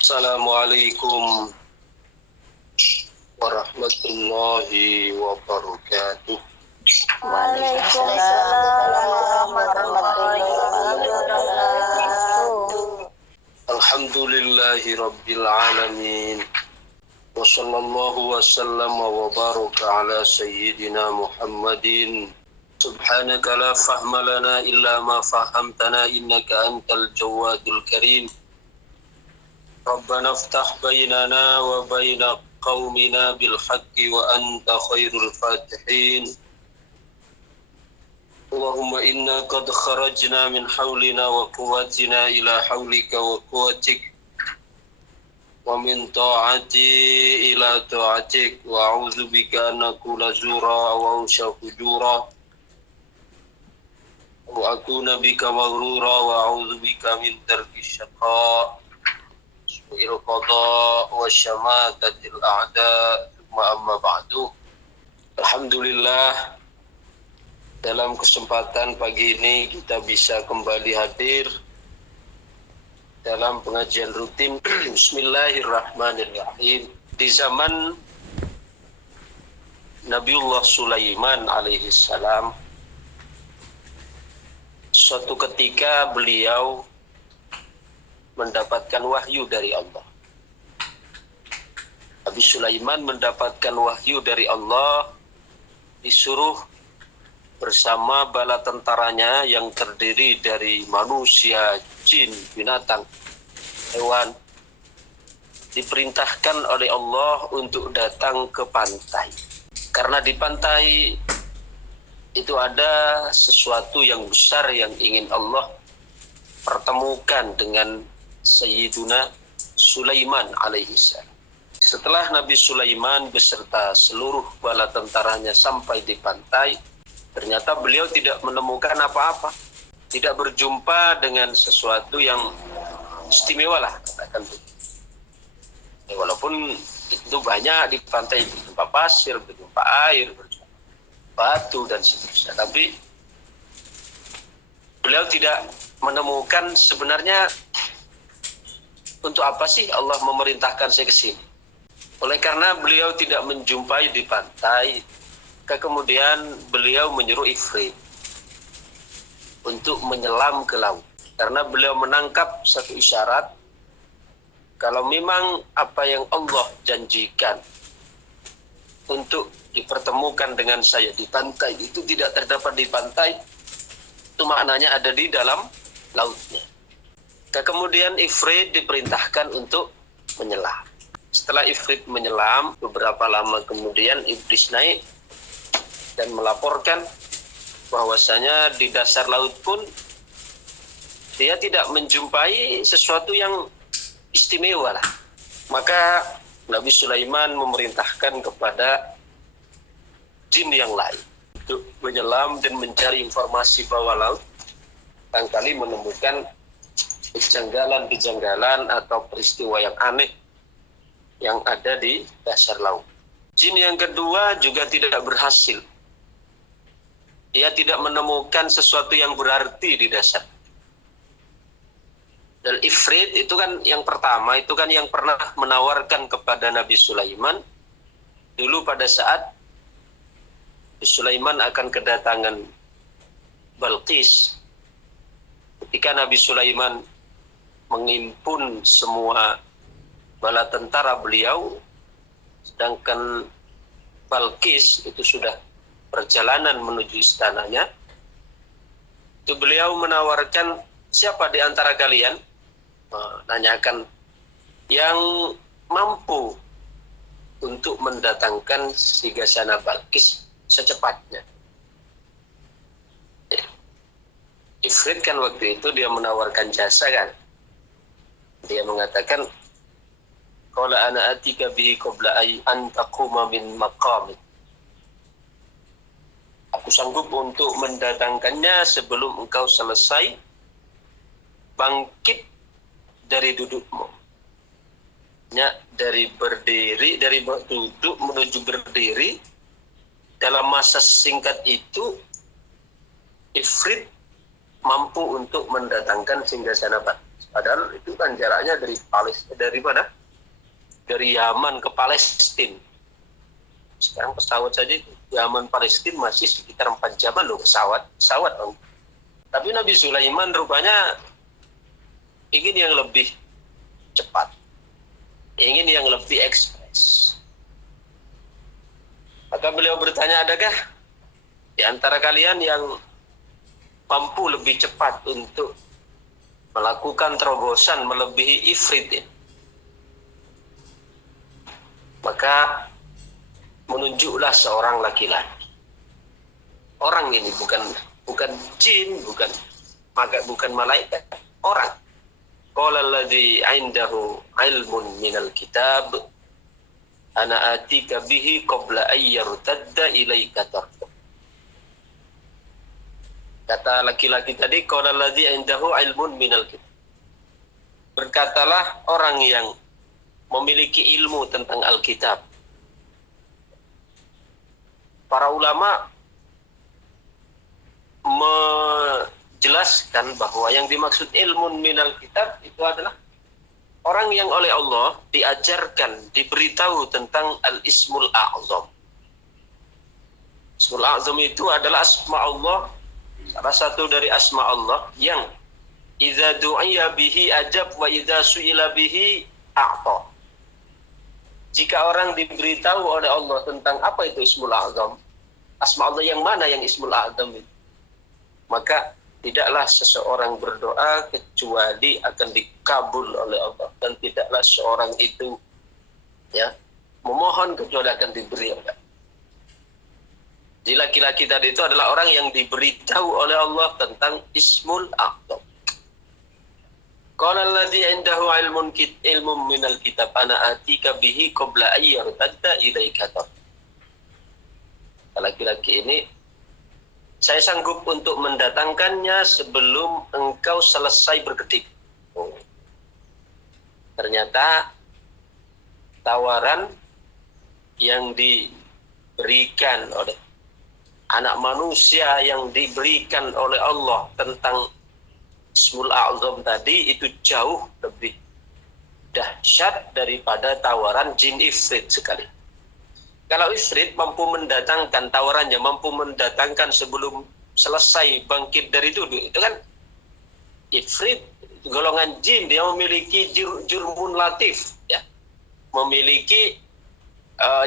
Assalamualaikum warahmatullahi wabarakatuh. Waalaikumsalam warahmatullahi wabarakatuh. Alhamdulillahi rabbil alamin. Wa sallallahu wa sallama wa baraka ala sayyidina Muhammadin. Subhanaka la fahma lana illa ma fahamtana innaka antal jawadul karim. Rabbana aftah bainana wa baina qaumina bil haqqi wa anta khairul fatihin. Allahumma inna qad kharajna min hawlina wa quwwatina ila hawlika wa quwwatik wa min ta'ati ila ta'atik wa a'udzu bika an aqula zura wa unsha fujura wa akuna bika maghrura wa a'udzu bika min darki syaqa il qada wa syamatatil a'da amma ba'du. Alhamdulillah, dalam kesempatan pagi ini kita bisa kembali hadir dalam pengajian rutin Bismillahirrahmanirrahim di zaman Nabiullah Sulaiman alaihissalam. Suatu ketika beliau mendapatkan wahyu dari Allah. Nabi Sulaiman mendapatkan wahyu dari Allah, disuruh bersama bala tentaranya yang terdiri dari manusia, jin, binatang, hewan, diperintahkan oleh Allah untuk datang ke pantai. Karena di pantai itu ada sesuatu yang besar yang ingin Allah pertemukan dengan Sayyiduna Sulaiman alaihissalam. Setelah Nabi Sulaiman beserta seluruh bala tentaranya sampai di pantai, ternyata beliau tidak menemukan apa-apa, tidak berjumpa dengan sesuatu yang istimewa lah, katakan begitu. Walaupun itu banyak di pantai, berjumpa pasir, berjumpa air, berjumpa batu dan seterusnya, tapi beliau tidak menemukan sebenarnya untuk apa sih Allah memerintahkan saya ke sini. Oleh karena beliau tidak menjumpai di pantai, kemudian beliau menyuruh Ifrit untuk menyelam ke laut. Karena beliau menangkap satu isyarat, kalau memang apa yang Allah janjikan untuk dipertemukan dengan saya di pantai itu tidak terdapat di pantai, itu maknanya ada di dalam lautnya. Kemudian Ifrit diperintahkan untuk menyelam. Setelah Ifrit menyelam, beberapa lama kemudian iblis naik dan melaporkan bahwasanya di dasar laut pun dia tidak menjumpai sesuatu yang istimewa lah. Maka Nabi Sulaiman memerintahkan kepada jin yang lain untuk menyelam dan mencari informasi bawah laut, barangkali menemukan kejanggalan-kejanggalan atau peristiwa yang aneh yang ada di dasar laut. Jin yang kedua juga tidak berhasil. Dia tidak menemukan sesuatu yang berarti di dasar. Dan Ifrit itu kan yang pertama, itu kan yang pernah menawarkan kepada Nabi Sulaiman dulu pada saat Nabi Sulaiman akan kedatangan Balqis. Ketika Nabi Sulaiman mengimpun semua bala tentara beliau, sedangkan Balqis itu sudah perjalanan menuju istananya, itu beliau menawarkan, siapa di antara kalian, nanyakan, yang mampu untuk mendatangkan Sigasana Balqis secepatnya. Ifrit kan waktu itu dia menawarkan jasa kan. Dia mengatakan, qala ana atika bihi qabla an taquma min maqamik. Aku sanggup untuk mendatangkannya sebelum engkau selesai bangkit dari dudukmu. Ya, dari berdiri, dari duduk menuju berdiri, dalam masa singkat itu Ifrit mampu untuk mendatangkan singgasana Balqis. Padahal itu kan jaraknya dari mana? Dari Yaman ke Palestina. Sekarang pesawat saja itu Yaman Palestina masih sekitar 4 jaman loh pesawat. Tapi Nabi Sulaiman rupanya ingin yang lebih cepat, ingin yang lebih ekspres. Maka beliau bertanya, adakah di antara kalian yang mampu lebih cepat untuk melakukan terobosan melebihi Ifrit ini? Maka menunjuklah seorang laki-laki. Orang ini bukan jin, bukan malaikat, orang. Qala alladzi 'indahu 'ilmun minal kitab ana atika bihi qabla an yartadda ilaika tarfu. Kata laki-laki tadi, qala alladzi 'indahu 'ilmun minal kitab. Berkatalah orang yang memiliki ilmu tentang Alkitab. Para ulama menjelaskan bahwa yang dimaksud ilmu minal kitab itu adalah orang yang oleh Allah diajarkan, diberitahu tentang al-ismul a'zam. Ismul a'zam itu adalah asma Allah, salah satu dari asma Allah yang idza du'iya bihi ajab wa idza su'ila bihi a'ta. Jika orang diberitahu oleh Allah tentang apa itu Ismul A'zam, asma Allah yang mana yang Ismul A'zam itu, maka tidaklah seseorang berdoa kecuali akan dikabul oleh Allah, dan tidaklah seorang itu memohon kecuali akan diberi oleh Allah. Jadi laki-laki tadi itu adalah orang yang diberitahu oleh Allah tentang Ismul A'zam. Qala alladzi 'indahu 'ilmun minal kitab ana atika bihi qabla an yartadda ilaika. Laki-laki ini, saya sanggup untuk mendatangkannya sebelum engkau selesai berkedip. Ternyata tawaran yang diberikan oleh anak manusia, yang diberikan oleh Allah tentang Ismul A'zam tadi itu jauh lebih dahsyat daripada tawaran jin Ifrit sekali. Kalau Ifrit mampu mendatangkan tawarannya, mampu mendatangkan sebelum selesai bangkit dari itu kan Ifrit golongan jin, dia memiliki jurmun latif, ya, memiliki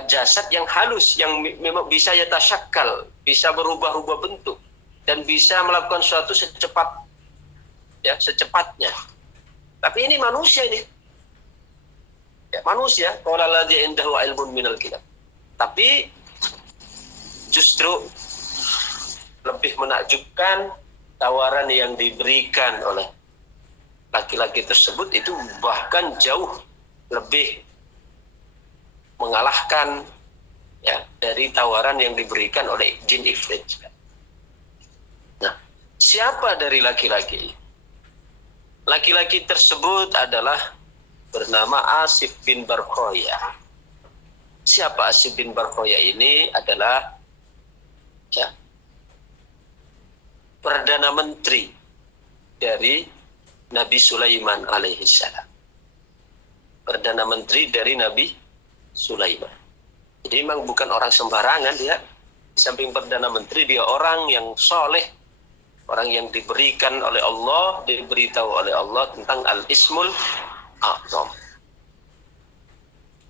jasad yang halus, yang memang bisa yatasyakkal, bisa berubah-ubah bentuk, dan bisa melakukan sesuatu secepatnya. Tapi ini manusia ini. Ya, manusia, qala alladzi 'indahu 'ilmun minal kitab. Tapi justru lebih menakjubkan tawaran yang diberikan oleh laki-laki tersebut itu bahkan jauh lebih mengalahkan dari tawaran yang diberikan oleh jin Ifrit. Nah, siapa dari laki-laki? Laki-laki tersebut adalah bernama Asif bin Barkhoya. Siapa Asif bin Barkhoya ini? Adalah Perdana Menteri dari Nabi Sulaiman alaihissalam. Perdana Menteri dari Nabi Sulaiman. Jadi memang bukan orang sembarangan dia. Di samping Perdana Menteri, dia orang yang soleh, orang yang diberikan oleh Allah, diberitahu oleh Allah tentang Al-Ismul A'zam.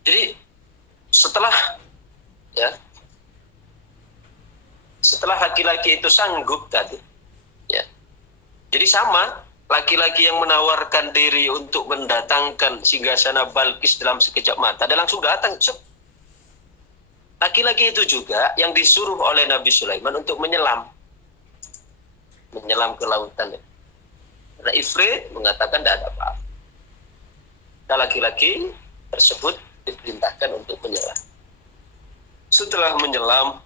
Jadi setelah laki-laki itu sanggup tadi, jadi sama laki-laki yang menawarkan diri untuk mendatangkan singgasana Balqis dalam sekejap mata, dia langsung datang. Laki-laki itu juga yang disuruh oleh Nabi Sulaiman untuk menyelam ke lautan. Karena Ifrit mengatakan tidak ada apa-apa. Nah, laki-laki tersebut diperintahkan untuk menyelam. Setelah menyelam,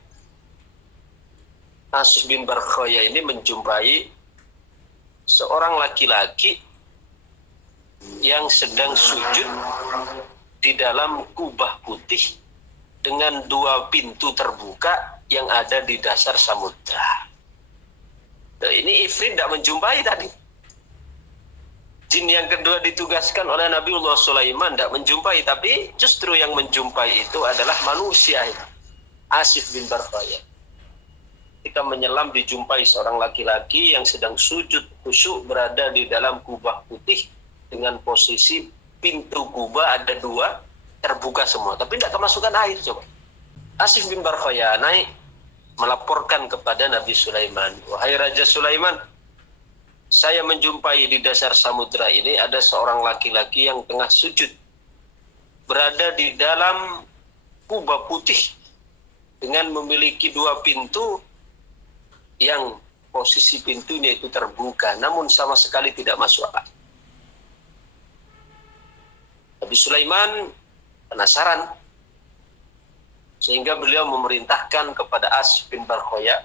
Asif bin Barkhoya ini menjumpai seorang laki-laki yang sedang sujud di dalam kubah putih dengan 2 pintu terbuka yang ada di dasar samudra. Nah, ini Ifrit tidak menjumpai tadi. Jin yang kedua ditugaskan oleh Nabiullah Sulaiman tidak menjumpai, tapi justru yang menjumpai itu adalah manusia. Asif bin Barkhaya. Ketika menyelam dijumpai seorang laki-laki yang sedang sujud khusyuk berada di dalam kubah putih dengan posisi pintu kubah ada 2 terbuka semua, tapi tidak kemasukan air. Coba Asif bin Barkhaya naik melaporkan kepada Nabi Sulaiman, wahai Raja Sulaiman, saya menjumpai di dasar samudra ini ada seorang laki-laki yang tengah sujud berada di dalam kubah putih dengan memiliki 2 pintu yang posisi pintunya itu terbuka namun sama sekali tidak masuk akal. Nabi Sulaiman penasaran sehingga beliau memerintahkan kepada Asif bin Barkhaya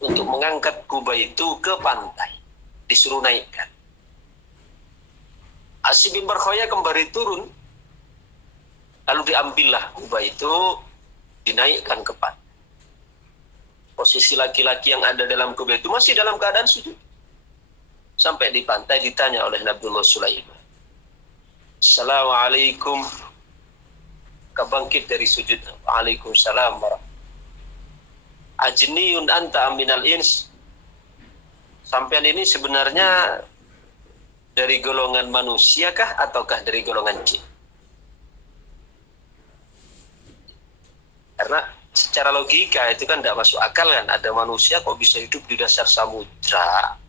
untuk mengangkat kubah itu ke pantai, disuruh naikkan. Asif bin Barkhaya kembali turun, lalu diambillah kubah itu, dinaikkan ke pantai. Posisi laki-laki yang ada dalam kubah itu masih dalam keadaan sujud. Sampai di pantai ditanya oleh Nabiullah Sulaiman, Assalamualaikum. Kebangkit dari sujud. Waalaikumsalam warahmatullahi. Ajniun anta aminal ins. Sampean ini sebenarnya dari golongan manusiakah ataukah dari golongan jin? Karena secara logika itu kan tidak masuk akal kan, ada manusia kok bisa hidup di dasar samudra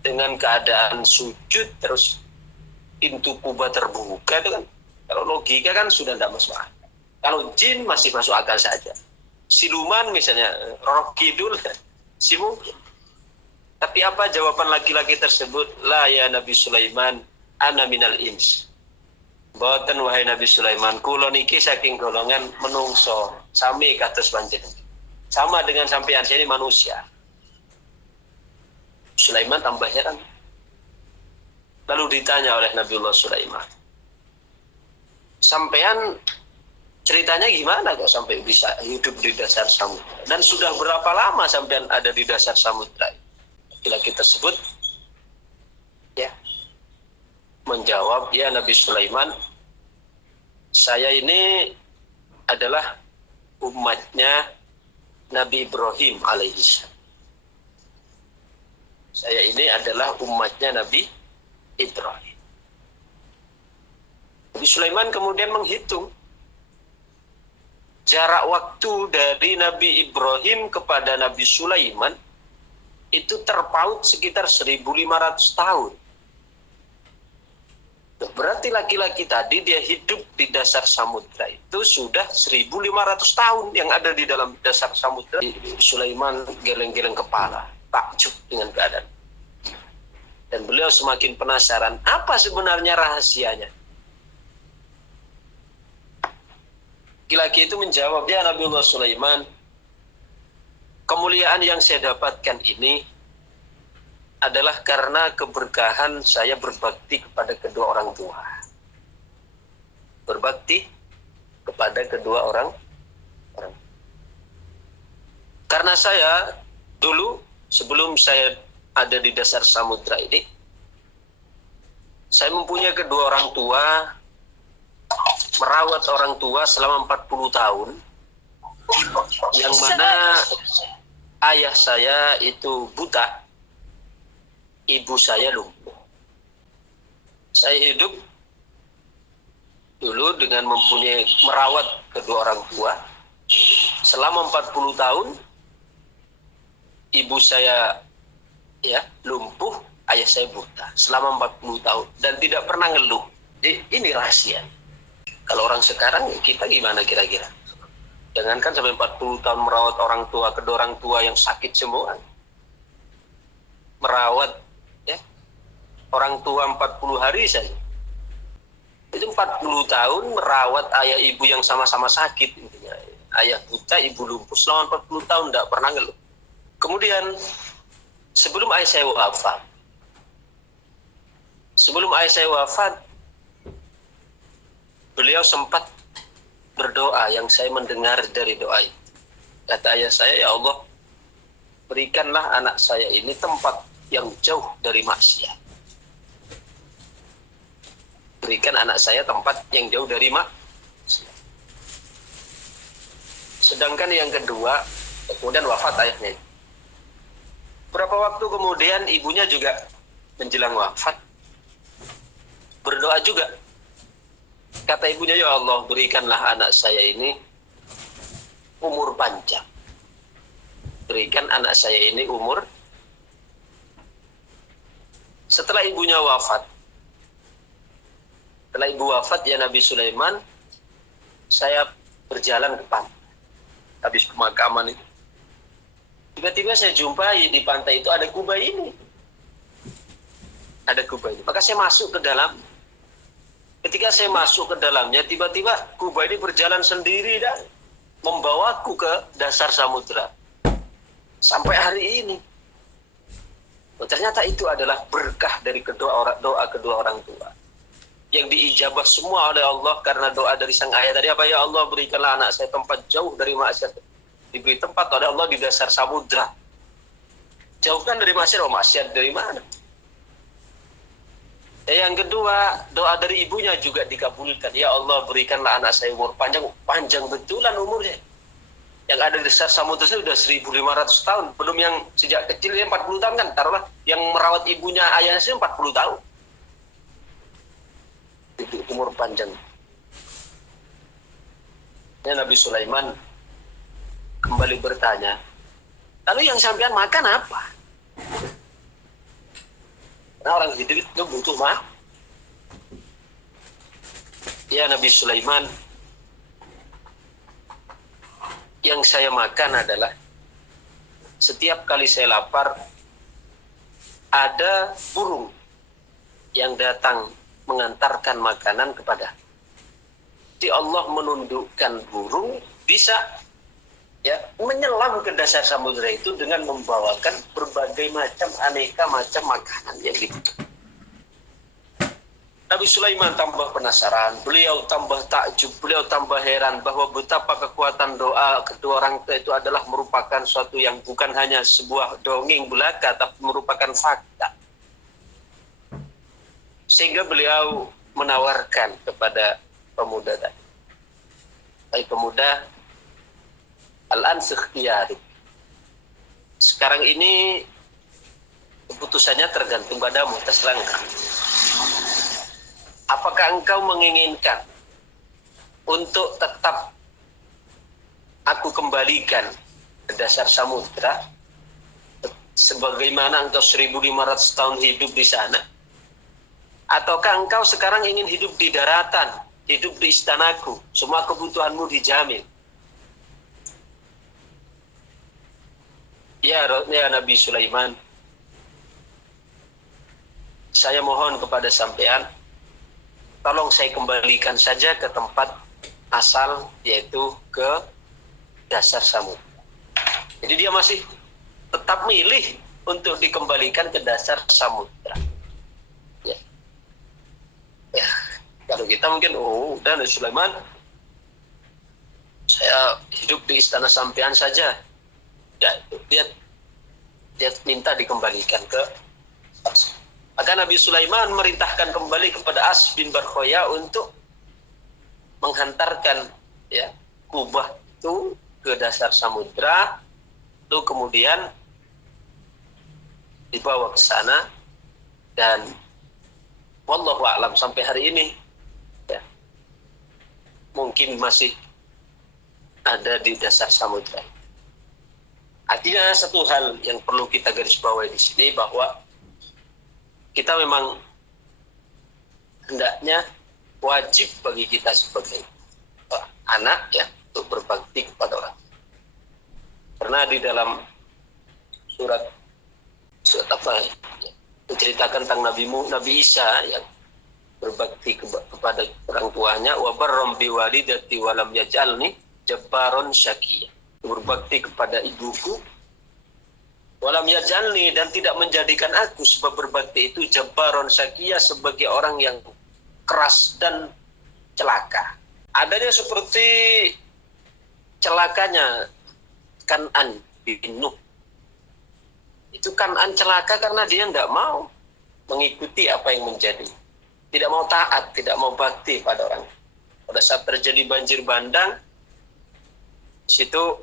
dengan keadaan sujud terus pintu kubah terbuka. Itu kan kalau logika kan sudah tidak masuk akal. Kalau jin masih masuk akal saja, siluman misalnya roh kidul si mungkin. Tapi apa jawaban laki-laki tersebut? La ya Nabi Sulaiman, ana minal ins. Boten wahai Nabi Sulaiman, kula niki saking golongan menungso, sami kados panjenengan. Sama dengan sampean, saya ini manusia. Sulaiman tambah heran. Lalu ditanya oleh Nabiullah Sulaiman, sampean ceritanya gimana kok sampai bisa hidup di dasar samudra? Dan sudah berapa lama sampean ada di dasar samudra? Laki-laki tersebut ya menjawab, ya Nabi Sulaiman, saya ini adalah umatnya Nabi Ibrahim alaihissalam. Saya ini adalah umatnya Nabi Ibrahim. Nabi Sulaiman kemudian menghitung jarak waktu dari Nabi Ibrahim kepada Nabi Sulaiman itu terpaut sekitar 1.500 tahun. Berarti laki-laki tadi dia hidup di dasar samudra itu sudah 1.500 tahun yang ada di dalam dasar samudra. Sulaiman geleng-geleng kepala, takjub dengan keadaan. Dan beliau semakin penasaran, apa sebenarnya rahasianya? Laki-laki itu menjawab, ya Nabiullah Sulaiman, kemuliaan yang saya dapatkan ini adalah karena keberkahan saya berbakti kepada kedua orang tua. Berbakti kepada kedua orang. Karena saya dulu sebelum saya ada di dasar samudra ini, saya mempunyai kedua orang tua, merawat orang tua selama 40 tahun, yang mana ayah saya itu buta, ibu saya lumpuh. Saya hidup dulu dengan mempunyai merawat kedua orang tua selama 40 tahun. Ibu saya lumpuh, ayah saya buta selama 40 tahun dan tidak pernah ngeluh. Jadi ini rahasia. Kalau orang sekarang kita gimana kira-kira? Jangankan sampai 40 tahun merawat orang tua, kedua orang tua yang sakit semua. Merawat orang tua 40 hari saja. Itu 40 tahun merawat ayah ibu yang sama-sama sakit intinya. Ayah buta, ibu lumpuh selama 40 tahun tidak pernah ngeluh. Kemudian sebelum ayah saya wafat, beliau sempat berdoa yang saya mendengar dari doa itu. Kata ayah saya, ya Allah, berikanlah anak saya ini tempat yang jauh dari maksiat. Berikan anak saya tempat yang jauh dari maksiat. Sedangkan yang kedua, kemudian wafat ayahnya. Berapa waktu kemudian ibunya juga menjelang wafat berdoa juga. Kata ibunya, ya Allah, berikanlah anak saya ini umur panjang. Berikan anak saya ini umur. Setelah ibunya wafat, setelah ibu wafat, ya Nabi Sulaiman, saya berjalan ke pantai. Habis pemakaman itu, tiba-tiba saya jumpai di pantai itu ada kubah ini. Ada kubah ini. Maka saya masuk ke dalam. Ketika saya masuk ke dalamnya, tiba-tiba kubah ini berjalan sendiri dan membawaku ke dasar samudera. Sampai hari ini. Oh, ternyata itu adalah berkah dari doa kedua orang tua. Yang diijabah semua oleh Allah karena doa dari sang ayah tadi apa? Ya Allah, berikanlah anak saya tempat jauh dari maksiat. Diberi tempat oleh Allah di dasar samudera. Jauhkan dari maksiat. Oh, maksiat dari mana? Yang kedua, doa dari ibunya juga dikabulkan. Ya Allah, berikanlah anak saya umur panjang. Panjang betulan umurnya. Yang ada di dasar samudera sudah 1.500 tahun. Belum yang sejak kecil dia 40 tahun kan. Taruhlah yang merawat ibunya ayahnya sih 40 tahun. Itu umur panjang. Ya, Nabi Sulaiman kembali bertanya, lalu yang sampean makan apa? Karena orang hidup itu butuh makan. Ya Nabi Sulaiman, yang saya makan adalah setiap kali saya lapar, ada burung yang datang mengantarkan makanan kepada. Jadi Allah menundukkan burung bisa ya menyelam ke dasar samudera itu dengan membawakan berbagai macam aneka macam makanan yang dibutuhkan. Nabi Sulaiman tambah penasaran, beliau tambah takjub, beliau tambah heran bahwa betapa kekuatan doa kedua orang tua itu adalah merupakan suatu yang bukan hanya sebuah dongeng belaka, tapi merupakan fakta. Sehingga beliau menawarkan kepada pemuda tadi. Hai pemuda, al-an ikhtiyari. Sekarang ini keputusannya tergantung padamu, terserah engkau. Apakah engkau menginginkan untuk tetap aku kembalikan ke dasar samudera sebagaimana engkau 1.500 tahun hidup di sana? Ataukah engkau sekarang ingin hidup di daratan, hidup di istanaku, semua kebutuhanmu dijamin? Ya Nabi Sulaiman, saya mohon kepada sampean, tolong saya kembalikan saja ke tempat asal, yaitu ke dasar samudera. Jadi dia masih tetap milih untuk dikembalikan ke dasar samudera. Ya, kalau kita mungkin, udah Nabi Sulaiman, saya hidup di istana sampean saja. Ya, dia minta dikembalikan ke. Maka Nabi Sulaiman merintahkan kembali kepada As bin Barkhoya untuk menghantarkan ya kubah itu ke dasar samudera, lalu kemudian dibawa ke sana dan wallahu a'lam sampai hari ini ya, mungkin masih ada di dasar samudera. Artinya satu hal yang perlu kita garis bawahi di sini bahwa kita memang hendaknya wajib bagi kita sebagai anak ya untuk berbakti kepada orang. Karena di dalam surat apa ya, menceritakan tentang Nabi Isa yang berbakti kepada orang tuanya, wa barram bi walidati wa lam yaj'alni jabbaron syaqiyya. Berbakti kepada ibuku walam yaj'alni, dan tidak menjadikan aku sebab berbakti itu jabbaron syaqiyya, sebagai orang yang keras dan celaka. Adanya seperti celakanya Kan'an bin Nuh Kan'an celaka karena dia tidak mau mengikuti apa yang menjadi. Tidak mau taat, tidak mau bakti pada orang. Pada saat terjadi banjir bandang, di situ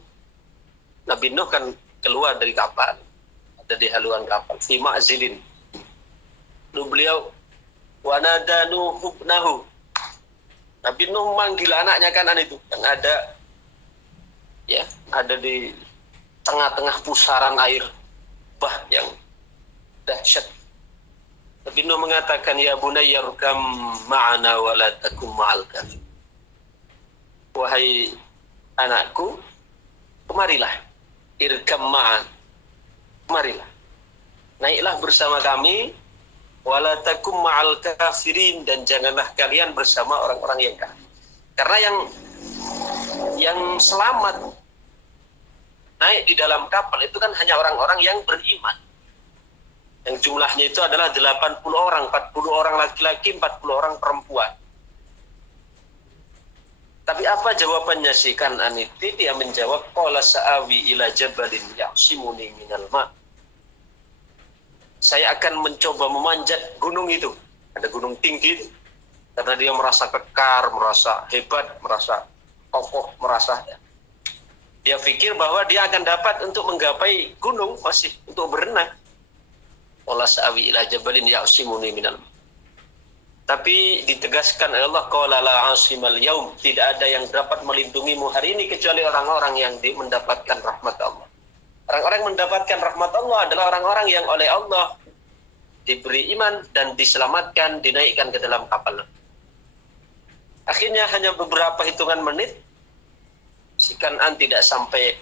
Nabi Nuh kan keluar dari kapal, ada di haluan kapal, fi ma'zilin. Lalu beliau wanada nuhubnahu. Nabi Nuh manggil anaknya Kan'an itu yang ada di tengah-tengah pusaran air bah yang dahsyat. Nabi Nuh mengatakan, ya bunayya rkam ma'ana wa la takum ma'al kafir. Wahai anakku, kemarilah, irkam ma'an, kemarilah, naiklah bersama kami, wa la takum ma'al kafirin, dan janganlah kalian bersama orang-orang yang kafir. Karena yang selamat naik di dalam kapal itu kan hanya orang-orang yang beriman. Yang jumlahnya itu adalah 80 orang, 40 orang laki-laki, 40 orang perempuan. Tapi apa jawabannya si Kan'an itu? Dia menjawab, qala sa'awi ila jabalin ya'simuni minal ma'. Saya akan mencoba memanjat gunung itu. Ada gunung tinggi itu. Karena dia merasa kekar, merasa hebat, merasa kokoh, merasa dia pikir bahwa dia akan dapat untuk menggapai gunung, masih untuk berenang. Qala sa'awi ila jabalin ya'simuni minal ma'. Tapi ditegaskan oleh Allah, qala la 'asimal yaum, tidak ada yang dapat melindungimu hari ini kecuali orang-orang yang mendapatkan rahmat Allah. Orang-orang yang mendapatkan rahmat Allah adalah orang-orang yang oleh Allah diberi iman dan diselamatkan, dinaikkan ke dalam kapal. Akhirnya hanya beberapa hitungan menit, si Kan'an tidak sampai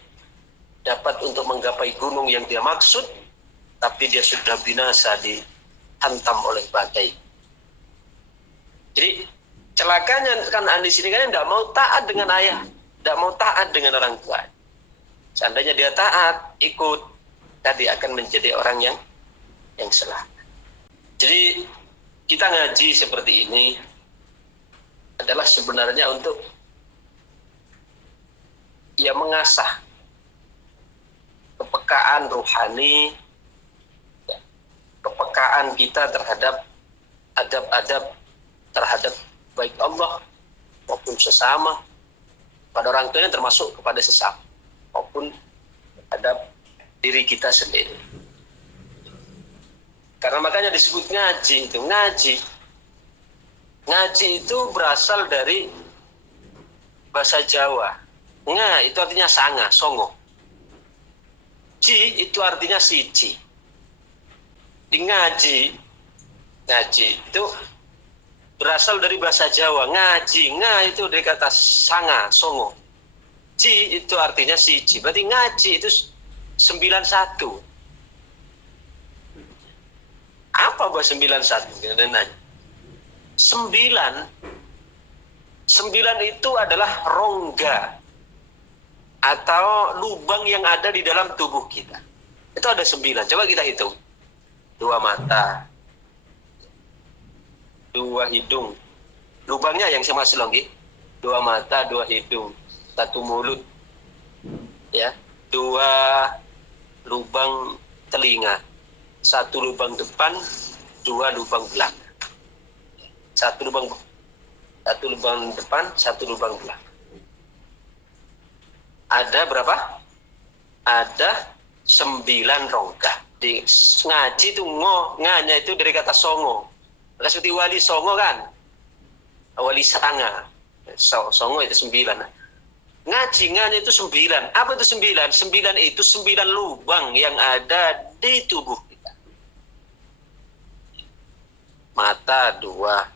dapat untuk menggapai gunung yang dia maksud, tapi dia sudah binasa dihantam oleh badai. Jadi celakanya Kan'an di sini kan tidak mau taat dengan ayah, tidak mau taat dengan orang tua. Seandainya dia taat, ikut, tadi akan menjadi orang yang salah. Jadi kita ngaji seperti ini adalah sebenarnya untuk mengasah kepekaan rohani, kepekaan kita terhadap adab-adab terhadap baik Allah maupun sesama, pada orang tuanya termasuk kepada sesama, maupun terhadap diri kita sendiri. Karena makanya disebut ngaji itu. Ngaji itu berasal dari bahasa Jawa. Nga itu artinya sanga, songo. Ji itu artinya siji. Di ngaji itu berasal dari bahasa Jawa. Ngaji, nga itu dari kata sanga, songo. Ji itu artinya siji. Berarti ngaji itu 91. Apa bahasa 91? Kita nanya. 9 itu adalah rongga atau lubang yang ada di dalam tubuh kita. Itu ada 9. Coba kita hitung. 2 mata, 2 hidung. Lubangnya yang sama selonggi. 2 mata, 2 hidung, 1 mulut. Ya, 2 lubang telinga. 1 lubang depan, 2 lubang belakang. 1 lubang depan, 1 lubang belakang. Ada berapa? Ada 9 rongga. Di ngaji itu nganya itu dari kata songo. Maka seperti wali songo kan? Wali sanga. Songo itu 9. Ngaji nganya itu 9. Apa itu 9? 9 itu 9 lubang yang ada di tubuh kita. Mata 2.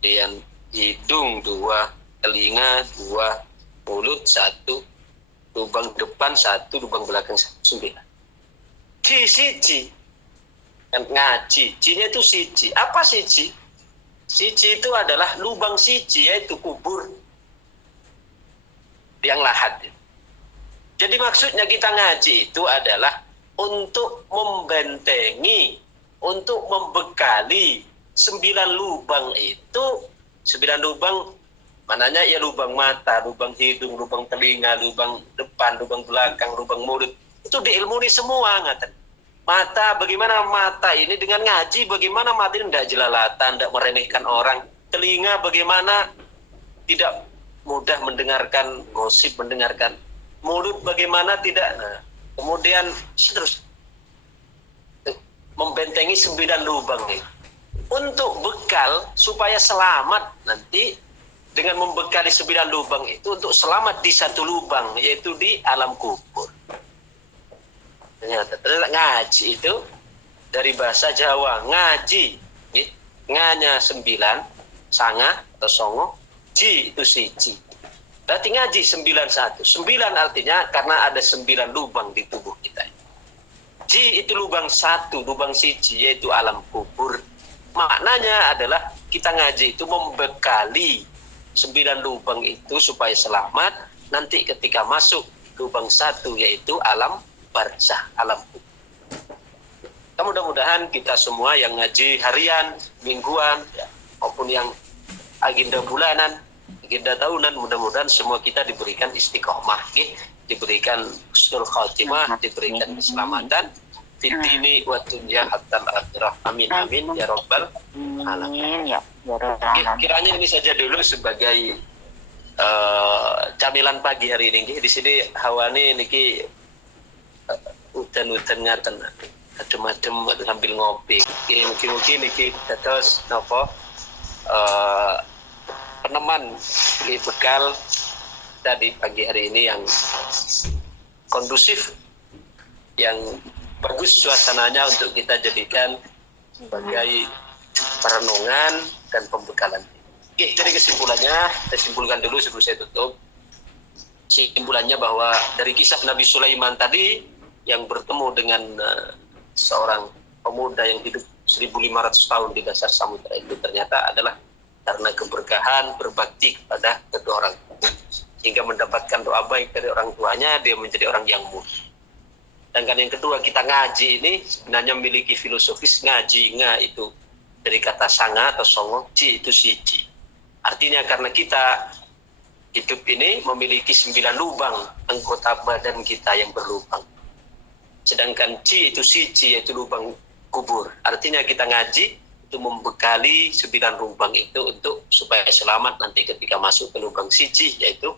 Dan hidung 2, telinga 2, mulut 1, lubang depan 1, lubang belakang 1, 9. Siji kan ngaji, jinya itu siji. Apa siji? Siji itu adalah lubang siji, yaitu kubur yang lahat. Jadi maksudnya kita ngaji itu adalah untuk membentengi, untuk membekali 9 lubang itu. 9 lubang mananya ya lubang mata, lubang hidung, lubang telinga, lubang depan, lubang belakang, lubang mulut. Itu diilmuni semua ngaten. Mata, bagaimana mata ini dengan ngaji, bagaimana mata ini tidak jelalatan, tidak meremehkan orang. Telinga bagaimana tidak mudah mendengarkan gosip, mendengarkan. Mulut bagaimana tidak. Nah, kemudian terus membentengi 9 lubang ini. Untuk bekal supaya selamat nanti dengan membekali 9 lubang itu untuk selamat di satu lubang, yaitu di alam kubur. Ternyata ngaji itu dari bahasa Jawa, ngaji, nganya 9, sanga atau songo, ji itu siji. Berarti ngaji 91. 9 artinya karena ada 9 lubang di tubuh kita. Ji itu lubang 1, lubang siji, yaitu alam kubur. Maknanya adalah kita ngaji itu membekali 9 lubang itu supaya selamat nanti ketika masuk lubang 1, yaitu alam barzah, alam kubur. Mudah-mudahan kita semua yang ngaji harian, mingguan, ya, maupun yang agenda bulanan, agenda tahunan, mudah-mudahan semua kita diberikan istiqomah, diberikan husnul khatimah, diberikan keselamatan fid dini wa dunya hatta akhirah. Amin amin ya rabbal alamin. Ya rabbal. Kiranya ini saja dulu sebagai camilan pagi hari ini. Di sini hawane niki udan-udan ngaten adem-adem sambil ngopi. Mungkin niki dados napa peneman bekal tadi pagi hari ini yang kondusif, yang bagus suasananya untuk kita jadikan sebagai perenungan dan pembekalan. Oke, jadi kesimpulannya, saya simpulkan dulu sebelum saya tutup. Kesimpulannya bahwa dari kisah Nabi Sulaiman tadi yang bertemu dengan seorang pemuda yang hidup 1500 tahun di dasar samudera itu ternyata adalah karena keberkahan berbakti kepada kedua orang tua. Sehingga mendapatkan doa baik dari orang tuanya, dia menjadi orang yang mulia. Sedangkan yang kedua, kita ngaji ini sebenarnya memiliki filosofis ngaji. Nga itu dari kata sanga atau songo, ji itu siji. Artinya karena kita hidup ini memiliki 9 lubang anggota badan kita yang berlubang. Sedangkan ji itu siji, yaitu lubang kubur. Artinya kita ngaji itu membekali 9 lubang itu untuk supaya selamat nanti ketika masuk ke lubang siji, yaitu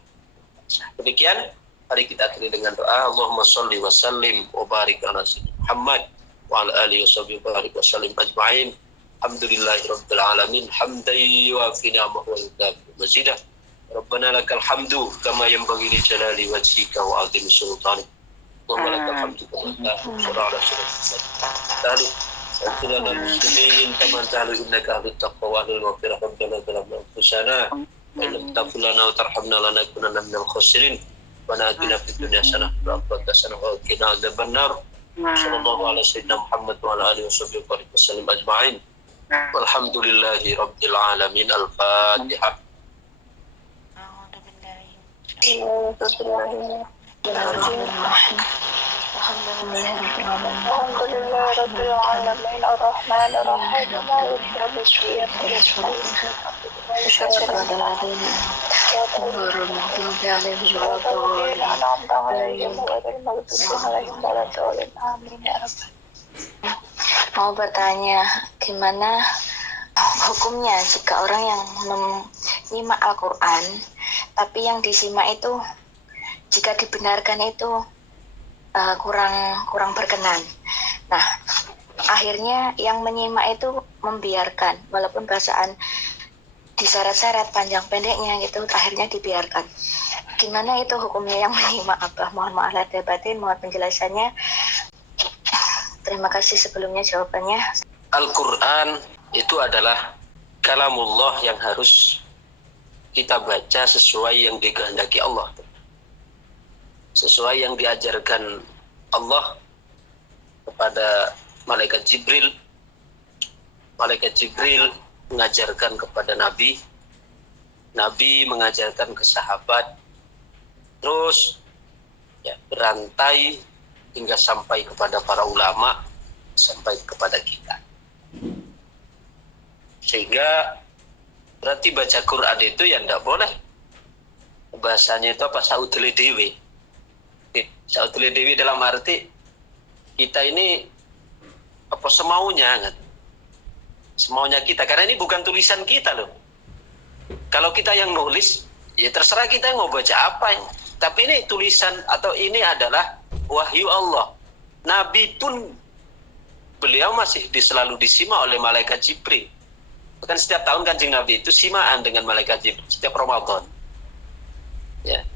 demikian. Mari kita akhiri dengan doa. Allahumma sholli wa sallim wa barik ala sayyidina Muhammad wa ala alihi wa barik wa sallim ajma'in. Alhamdulillahi rabbil alamin. Hamdan yuwafi ni'amahu wa yukafi mazidah. Rabbana lakal hamdu kama yanbaghi li jalali wajhika wa 'azimi sultanik. Allahumma lakal hamdu kama ta'ala ala sayyidina Rasulana muslimin kama ta'ala innaka ahlut taqwa wa ahlul maghfirah. Rabbana zalamna anfusana wa illam taghfir lana wa tarhamna lanakunanna minal khasirin. Wa atina fid dunya hasanah wa fil akhirati hasanah wa qina adzabannar. Sallallahu ala sayyidina Muhammad wa ala alihi wa sallam ajma'in. Walhamdulillahi rabbil alamin. Al-Fatihah. Alhamdulillah rabbil alamin ar-rahman ar-rahim maliki yaumiddin Mau bertanya, gimana hukumnya jika orang yang menyimak Al-Quran, tapi yang disimak itu jika dibenarkan itu kurang berkenan. Nah, akhirnya yang menyimak itu membiarkan, walaupun bacaan disyarat-syarat panjang pendeknya gitu, akhirnya dibiarkan. Gimana itu hukumnya yang menyimak Abah? Mohon maaf lahir batin, mohon penjelasannya. Terima kasih sebelumnya jawabannya. Al-Quran itu adalah kalamullah yang harus kita baca sesuai yang dikehendaki Allah, sesuai yang diajarkan Allah kepada malaikat Jibril. Malaikat Jibril mengajarkan kepada Nabi, Nabi mengajarkan ke sahabat, terus ya, berantai hingga sampai kepada para ulama, sampai kepada kita. Sehingga berarti baca Quran itu ya tidak boleh bahasanya itu apa, saudele dewi. Saudele dewi dalam arti kita ini apa semaunya kan? Semaunya kita, karena ini bukan tulisan kita loh. Kalau kita yang nulis, ya terserah kita mau baca apa. Tapi ini tulisan atau ini adalah wahyu Allah. Nabi pun beliau masih selalu disimak oleh malaikat Jibril. Bahkan setiap tahun Kanjeng Nabi itu simaan dengan malaikat Jibril setiap Ramadan. Ya.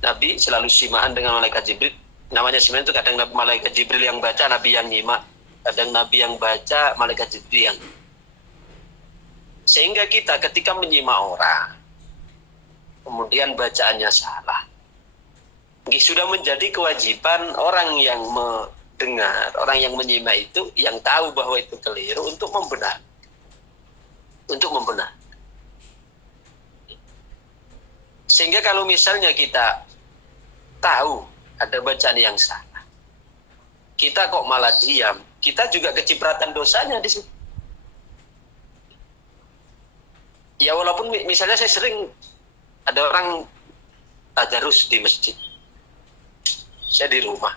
Nabi selalu simaan dengan malaikat Jibril. Namanya simaan itu kadang malaikat Jibril yang baca, Nabi yang nyimak. Kadang Nabi yang baca, malaikat Jibril yang. Sehingga kita ketika menyimak orang, kemudian bacaannya salah, sudah menjadi kewajiban orang yang mendengar, orang yang menyimak itu, yang tahu bahwa itu keliru untuk membenar. Sehingga kalau misalnya kita tahu ada bacaan yang salah, kita kok malah diam, kita juga kecipratan dosanya di situ. Ya walaupun misalnya saya sering ada orang tadarus di masjid, saya di rumah,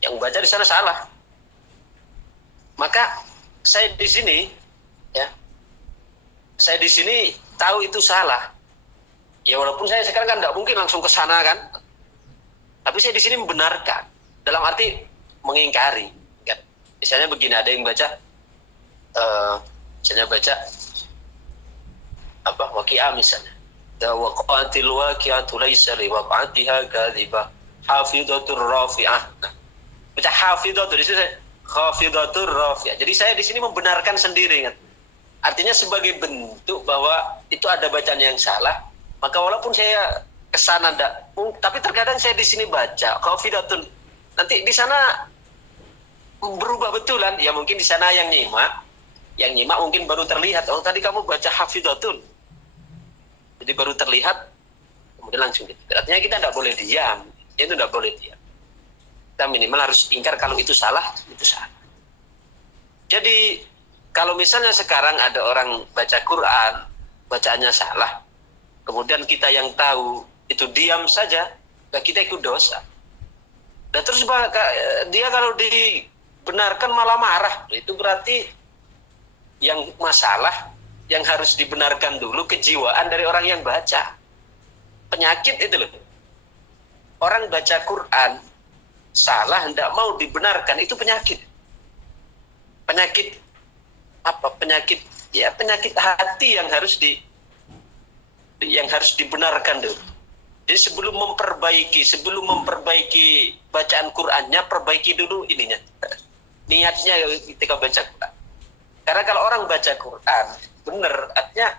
yang baca di sana salah, maka saya di sini, ya, saya di sini tahu itu salah. Ya walaupun saya sekarang kan tidak mungkin langsung ke sana kan, tapi saya di sini membenarkan, dalam arti mengingkari. Kan? Misalnya begini, ada yang baca, misalnya baca apa waqi'ah misalnya, waqa'atil waqi'atu laysa li waqa'atiha kadhibah hafidatur rafi'ah. Baca hafidatur di sini hafidatur rafi'ah. Jadi saya di sini membenarkan sendiri kan. Artinya sebagai bentuk bahwa itu ada bacaan yang salah, maka walaupun saya kesana tapi terkadang saya di sini baca hafidatun, nanti di sana berubah betulan, ya mungkin di sana yang nyimak mungkin baru terlihat, oh tadi kamu baca hafidatun, jadi baru terlihat, kemudian langsung gitu. Artinya kita tidak boleh diam, itu tidak boleh diam. Kita minimal harus ingkar kalau itu salah, itu salah. Jadi kalau misalnya sekarang ada orang baca Quran, bacaannya salah, kemudian kita yang tahu itu diam saja, kita ikut dosa. Dan terus dia kalau dibenarkan malah marah, itu berarti yang masalah yang harus dibenarkan dulu kejiwaan dari orang yang baca. Penyakit itu loh. Orang baca Quran salah, tidak mau dibenarkan, itu penyakit. Penyakit apa? Penyakit hati yang harus dibenarkan dulu. Jadi sebelum memperbaiki bacaan Qurannya, perbaiki dulu ininya, niatnya ketika baca Quran. Karena kalau orang baca Quran benar, artinya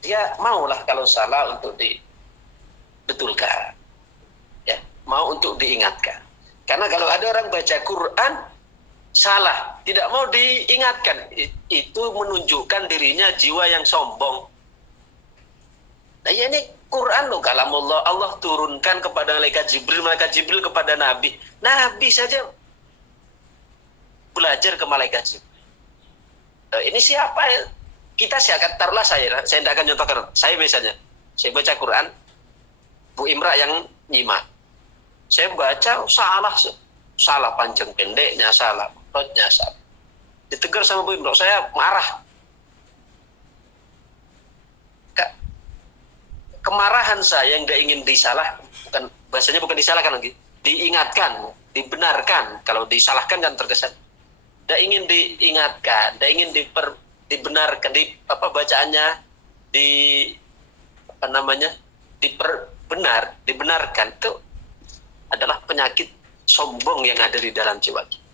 dia maulah kalau salah untuk dibetulkan, ya, mau untuk diingatkan. Karena kalau ada orang baca Quran salah, tidak mau diingatkan, itu menunjukkan dirinya jiwa yang sombong. Nah ya ini Quran loh, kalamullah, Allah turunkan kepada malaikat Jibril kepada Nabi saja belajar ke malaikat Jibril. Ini siapa ya? Kita siakan, taruhlah saya tidak akan contohkan, saya misalnya, saya baca Quran, Bu Imra yang nyimak, saya baca salah panjang pendeknya, salah plotnya, salah. Ditegur sama Bu Imra, saya marah. Kemarahan saya yang tidak ingin bahasanya bukan disalahkan lagi, diingatkan, dibenarkan. Kalau disalahkan kan terkesan. Tidak ingin diingatkan, tidak ingin dibenarkan, bacaannya dibenarkan, itu adalah penyakit sombong yang ada di dalam jiwa kita.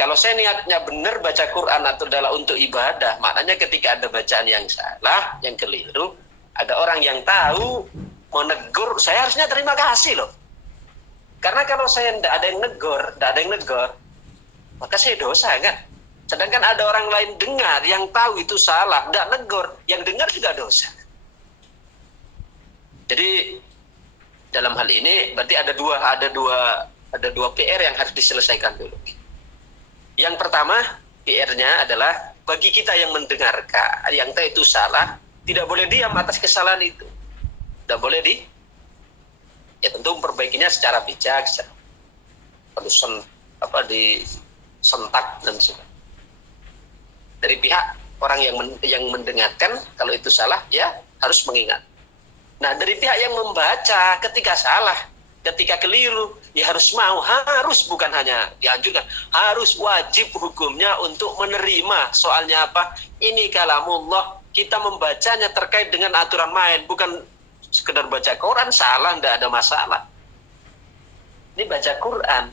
Kalau saya niatnya benar baca Quran atau adalah untuk ibadah, maknanya ketika ada bacaan yang salah, yang keliru, ada orang yang tahu menegur, saya harusnya terima kasih loh. Karena kalau saya tidak ada yang negur, maka saya dosa kan. Sedangkan ada orang lain dengar yang tahu itu salah, tidak negur, yang dengar juga dosa. Jadi dalam hal ini berarti ada dua PR yang harus diselesaikan dulu. Yang pertama, PR-nya adalah bagi kita yang mendengarkan, yang tahu itu salah, tidak boleh diam atas kesalahan itu. Tidak boleh ya tentu memperbaikinya secara bijak, secara sentak dan sebagainya. Dari pihak orang yang mendengarkan, kalau itu salah, ya harus mengingat. Nah, dari pihak yang membaca, ketika salah, ketika keliru, ya harus bukan hanya dianjurkan, harus wajib hukumnya untuk menerima. Soalnya apa? Ini kalamullah, kita membacanya terkait dengan aturan main, bukan sekedar baca Quran, salah, tidak ada masalah. Ini baca Quran,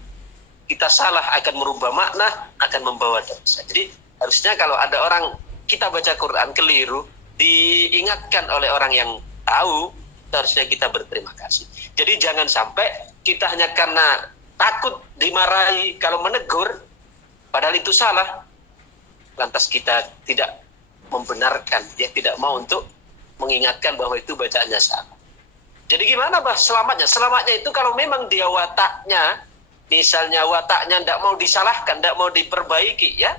kita salah akan merubah makna, akan membawa dosa. Jadi harusnya kalau ada orang kita baca Quran keliru, diingatkan oleh orang yang tahu, harusnya kita berterima kasih. Jadi jangan sampai kita hanya karena takut dimarahi kalau menegur, padahal itu salah, lantas kita tidak membenarkan, dia tidak mau untuk mengingatkan bahwa itu bacaannya salah. Jadi gimana selamatnya? Selamatnya itu kalau memang dia wataknya, misalnya wataknya tidak mau disalahkan, tidak mau diperbaiki, ya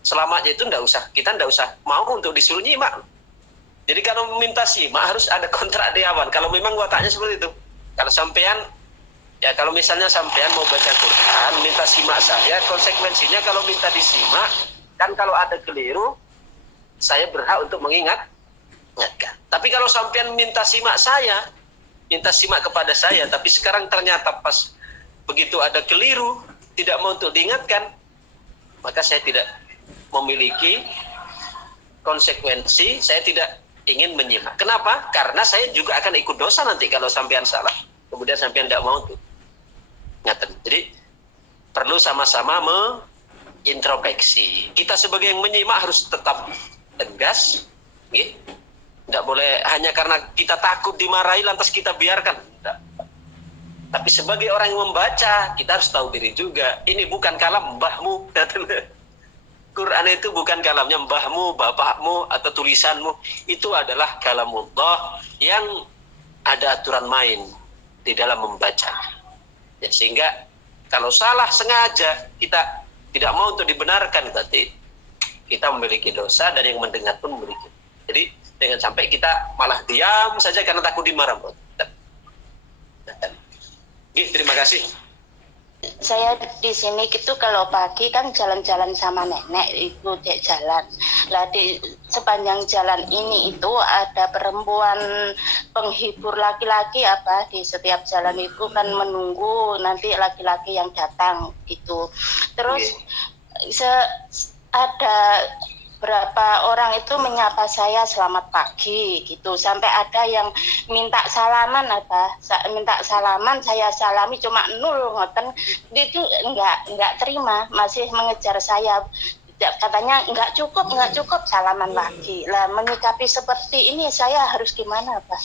selamatnya itu kita tidak usah mau untuk disuruh nyimak. Jadi kalau minta simak harus ada kontrak di awal. Kalau memang wataknya seperti itu. Kalau sampean, ya kalau misalnya sampean mau baca Quran, minta simak saya, konsekuensinya kalau minta disimak, kan kalau ada keliru, saya berhak untuk mengingatkan. Tapi kalau sampean minta simak kepada saya, tapi sekarang ternyata pas begitu ada keliru, tidak mau untuk diingatkan, maka saya tidak memiliki konsekuensi, saya tidak ingin menyimak. Kenapa? Karena saya juga akan ikut dosa nanti kalau sampean salah, kemudian sampean tidak mau untuk ingatkan. Jadi perlu sama-sama introspeksi. Kita sebagai yang menyimak harus tetap tegas, gitu. Tidak boleh hanya karena kita takut dimarahi lantas kita biarkan. Tidak. Tapi sebagai orang yang membaca, kita harus tahu diri juga. Ini bukan kalam mbahmu. Quran itu bukan kalamnya mbahmu, bapakmu, atau tulisanmu. Itu adalah kalamullah yang ada aturan main di dalam membaca. Ya, sehingga kalau salah sengaja, kita tidak mau untuk dibenarkan, berarti kita memiliki dosa dan yang mendengar pun memiliki. Jadi jangan sampai kita malah diam saja karena takut dimarah. Terima kasih. Saya di sini gitu kalau pagi kan jalan-jalan sama nenek itu cek jalan. Lah di sepanjang jalan ini itu ada perempuan penghibur laki-laki di setiap jalan itu kan menunggu nanti laki-laki yang datang gitu. Terus ada berapa orang itu menyapa saya selamat pagi gitu, sampai ada yang minta salaman saya salami cuma 0 ngoten, itu enggak terima, masih mengejar saya, katanya enggak cukup salaman lagi. Lah menyikapi seperti ini saya harus gimana Pak?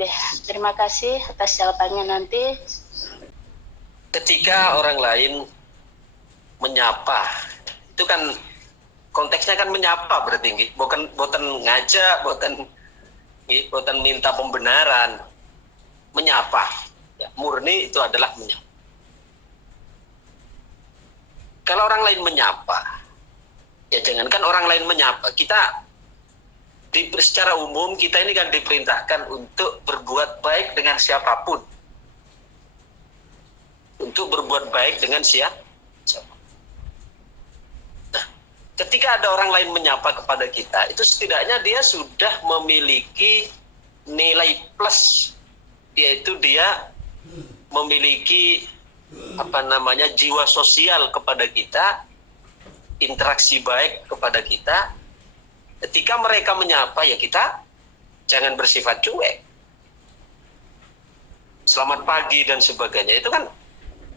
Ya, terima kasih atas jawabannya nanti. Ketika orang lain menyapa, itu kan konteksnya kan menyapa berarti, bukan ngajak, bukan minta pembenaran, menyapa. Ya, murni itu adalah menyapa. Kalau orang lain menyapa, ya jangankan orang lain menyapa, kita secara umum kita ini kan diperintahkan untuk berbuat baik dengan siapapun, untuk berbuat baik dengan siapa. Ketika ada orang lain menyapa kepada kita, itu setidaknya dia sudah memiliki nilai plus, yaitu dia memiliki jiwa sosial kepada kita, interaksi baik kepada kita. Ketika mereka menyapa, ya kita jangan bersifat cuek. Selamat pagi dan sebagainya, itu kan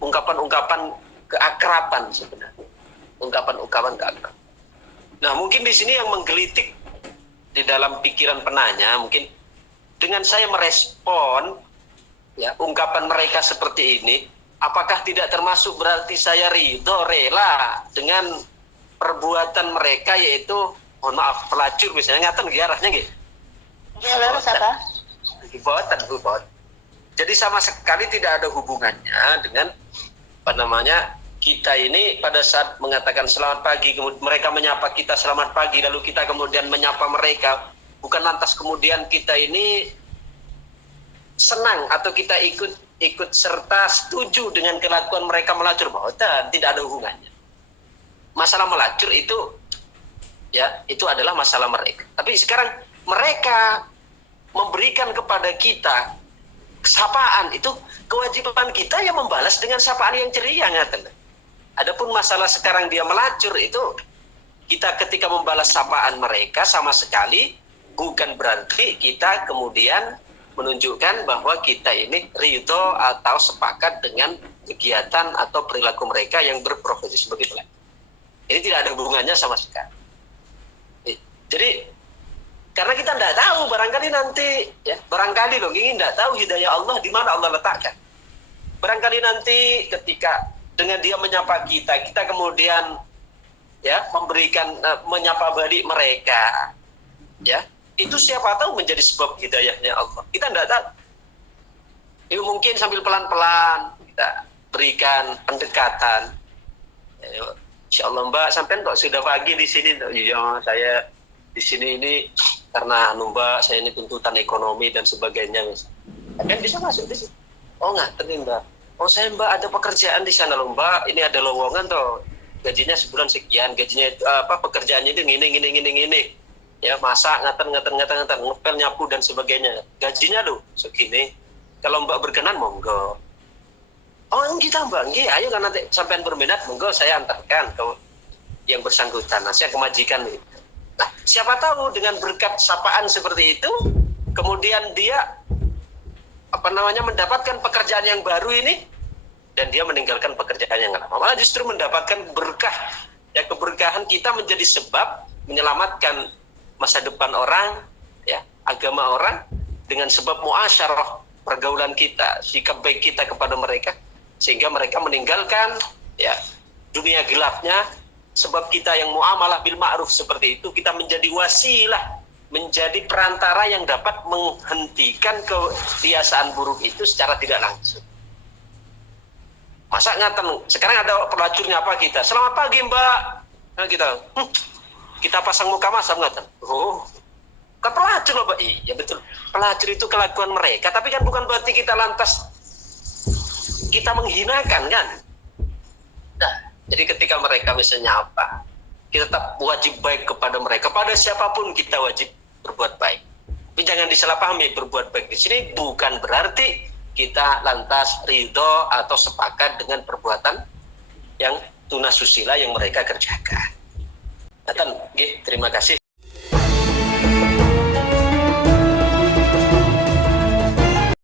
ungkapan-ungkapan keakraban sebenarnya, ungkapan-ungkapan keakraban. Nah, mungkin di sini yang menggelitik di dalam pikiran penanya, mungkin dengan saya merespon ya ungkapan mereka seperti ini, apakah tidak termasuk berarti saya ridho, rela dengan perbuatan mereka, yaitu mohon maaf pelacur misalnya, ngaten arahnya gitu. Ya, lurus apa? Hibatan. Jadi sama sekali tidak ada hubungannya dengan kita ini pada saat mengatakan selamat pagi, kemudian mereka menyapa kita selamat pagi, lalu kita kemudian menyapa mereka, bukan lantas kemudian kita ini senang atau kita ikut serta setuju dengan kelakuan mereka melacur. Tidak ada hubungannya. masalah melacur itu ya itu adalah masalah mereka. Tapi sekarang mereka memberikan kepada kita sapaan, itu kewajiban kita yang membalas dengan sapaan yang ceria, ngaten. Adapun masalah sekarang dia melacur, itu kita ketika membalas sapaan mereka sama sekali bukan berarti kita kemudian menunjukkan bahwa kita ini ridho atau sepakat dengan kegiatan atau perilaku mereka yang berprofesi sebagai pelaku. Ini tidak ada hubungannya sama sekali. Jadi karena kita tidak tahu, barangkali nanti ya, barangkali loh, ini tidak tahu hidayah Allah di mana Allah letakkan. Barangkali nanti ketika dengan dia menyapa kita, kita kemudian ya memberikan menyapa balik mereka, ya itu siapa tahu menjadi sebab hidayahnya Allah. Kita tidak tahu. Itu mungkin sambil pelan-pelan kita berikan pendekatan. Insya Allah Mbak, sampai kok sudah pagi di sini? Iya, saya di sini ini karena Mbak, saya ini tuntutan ekonomi dan sebagainya. Kan bisa masuk di sini. Oh nggak, Mbak. Oh saya Mbak ada pekerjaan di sana loh Mbak. Ini ada lowongan toh. Gajinya sebulan sekian. Gajinya itu pekerjaannya itu gini. Ya masak, ngeten, ngepel, nyapu dan sebagainya. Gajinya loh segini. Kalau Mbak berkenan monggo. Oh kita Mbak, nggih, ayo kan nanti sampean berminat monggo saya antarkan ke yang bersangkutan. Nah, saya kemajikan itu. Nah, siapa tahu dengan berkat sapaan seperti itu, kemudian dia mendapatkan pekerjaan yang baru ini dan dia meninggalkan pekerjaan yang lama. Malah justru mendapatkan berkah. Ya, keberkahan kita menjadi sebab menyelamatkan masa depan orang, ya, agama orang dengan sebab muasyarah pergaulan kita, sikap baik kita kepada mereka, sehingga mereka meninggalkan ya dunia gelapnya. Sebab kita yang muamalah bil ma'ruf seperti itu, kita menjadi wasilah, menjadi perantara yang dapat menghentikan kebiasaan buruk itu secara tidak langsung. Masa ngaten, sekarang ada pelacurnya apa kita? Selamat pagi Mbak. Nah, kita pasang muka masam ngaten. Oh, kan pelacur loh Mbak. Iya betul. Pelacur itu kelakuan mereka, tapi kan bukan berarti kita lantas kita menghinakan kan. Nah, jadi ketika mereka misalnya apa, kita tetap wajib baik kepada mereka. Pada siapapun kita wajib berbuat baik. Tapi jangan disalahpahami, berbuat baik di sini bukan berarti kita lantas ridho atau sepakat dengan perbuatan yang tunasusila yang mereka kerjakan. Terima kasih.